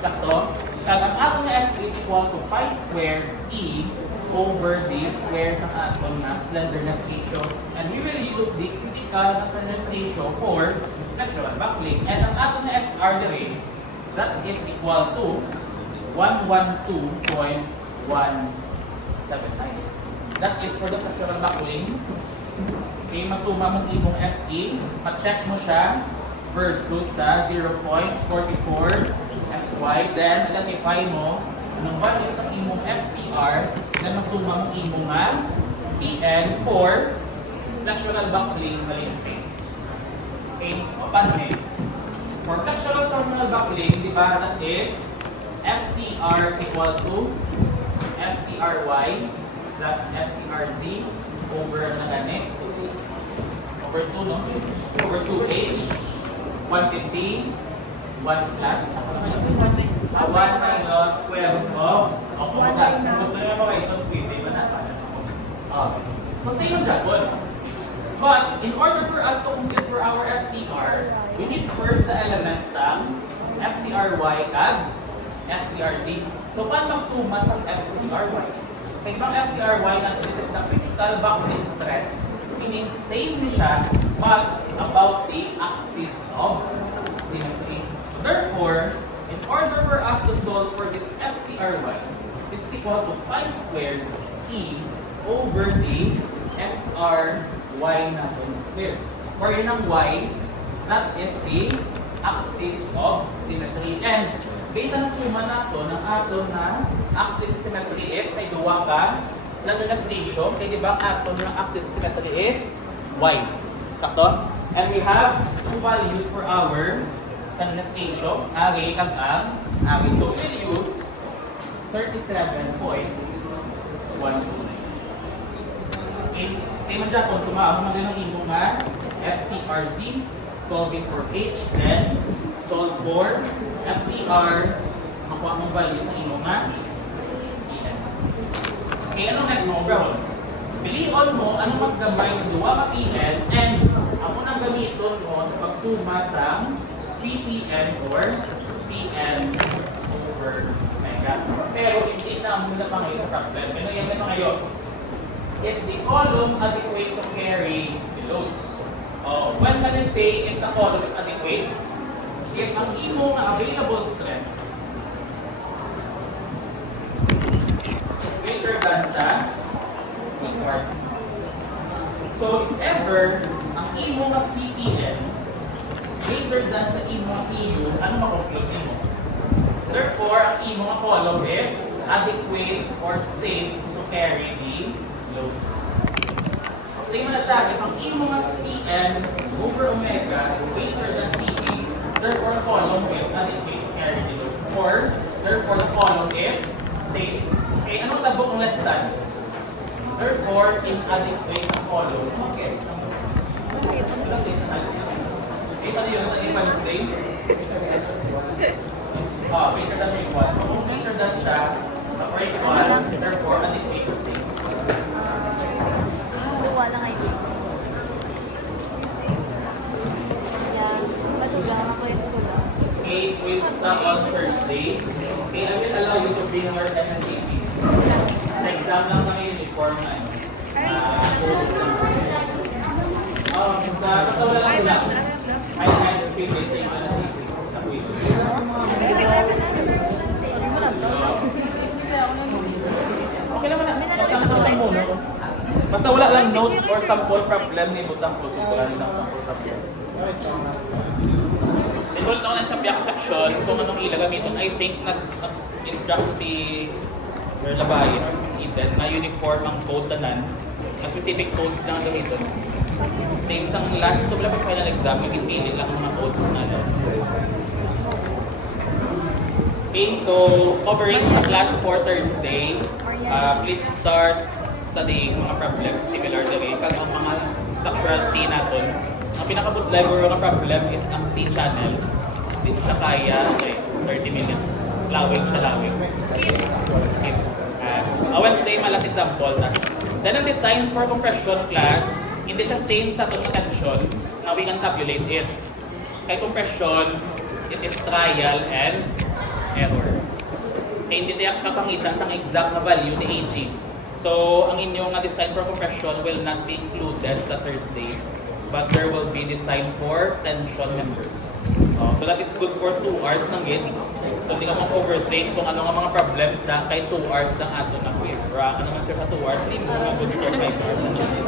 Sakto? Kag ang aton na F is equal to pi squared E over the square sa aton na slenderness ratio. And we will use the critical na slenderness ratio for flexural buckling. And ang aton na SR dire, that is equal to 112.179. That is for the flexural buckling. Okay, masuma mong imong FE, pa-check mo siya versus sa 0.44 FY. Then, identify mo anong value sa imong FCR, then masuma mong imong PN for flexural buckling balancing. Okay, paano eh? For flexural terminal buckling, di ba, that is FCR is equal to FCRY plus FCRZ over na ganit. Over 2, no? Over 2H, 150, 1 plus. 1 minus 12 of kumbaga. Gusto nyo mga isang pwede ba na? So, same ang Japon. But, in order for us to compute for our FCR, we need first the elements ng FCRY and FCRZ. So, paano suma sa FCRY? Kaya ang FCRY natin, this is the critical buckling stress. Meaning, same siya, but about the axis of symmetry. Therefore, in order for us to solve for this FCRY, this is equal to pi squared E over the SRY natin squared. For yun ang Y, that is the axis of symmetry. And based on suma nato ng aton na axis of symmetry is may duwa ka slenderness ratio. Kaya di ba ang aton ng axis of symmetry is Y. Takto? And we have two values for our slenderness ratio. Ari kag ang Ari. So we will use 37.129. Okay. Same ang Japon. Sumama mo din ang imong nga FCRZ. Solving for H. Then solve for FCR. Makuha mong value sa imong nga EN. Okay, ano next mo, bro? Pilion mo ano mas gamay sa duwa ka PN and ako nang gamiton mo sa pagsuma sa PPN or PN over mega. Pero hindi na muna pa ngayon sa problem. Ano yan na ngayon? Is the column adequate to carry the loads? When can you say if the column is adequate? If ang imo na available strength is greater than sa P-part. So if ever ang imo nga PPN is greater than sa imo nga PU, ano makonclude nimo? Therefore, ang imo nga column is adequate or safe to carry the loads. Same na siya, if ang imo nga PN over omega is greater than PE, therefore the column is adequate to carry the loads. Or, therefore the column is safe. Okay, anong tabok ng less than? Therefore, inadequate ang column. Okay. Okay, pala yun, nag-advance day. Greater than equal. So, kung greater than siya, or equal, therefore, adequate to safe. Wala nga ito. Yan. Matugang ako yung tula. Okay, we'll start on Thursday. Okay, I will allow you to bring your MNCC. Sa exam lang kami uniform na yun. Basta wala lang sila. I have speaking sa yung MNCC. Okay naman na. Basta wala lang notes or sample problem ni Butang Susun. Wala lang sample problem. Involved ako lang sa piyak section kung anong ilagamiton. I think nag-instruct si Sir Labayin or Miss Eden na uniform ang code tanan. Na specific codes lang ang gamitin. Same sa last to lang final exam, magpipili lang ang mga codes na lang. Okay, so covering sa class for Thursday, please start studying mga problem similar to it. Kag ang mga structural T natin, ang pinaka-boot level ng problem is ang C channel. Hindi mo siya kaya, 30 minutes. Lawing siya lawing. Skip. Wednesday, malas example na. Then ang design for compression class, hindi siya same sa itong tension na we can tabulate it. Kay compression, it is trial and error. Kaya hindi tayo kakangita sa exact na value ni AG. So, ang inyong design for compression will not be included sa Thursday, but there will be design for tension members. So that is good for 2 hours ng games. So hindi ka mag-overthink kung ano nga mga problems na kay 2 hours lang ato na quiz. Ra ka naman siya sa 2 hours, hindi mo mga good for 5 hours.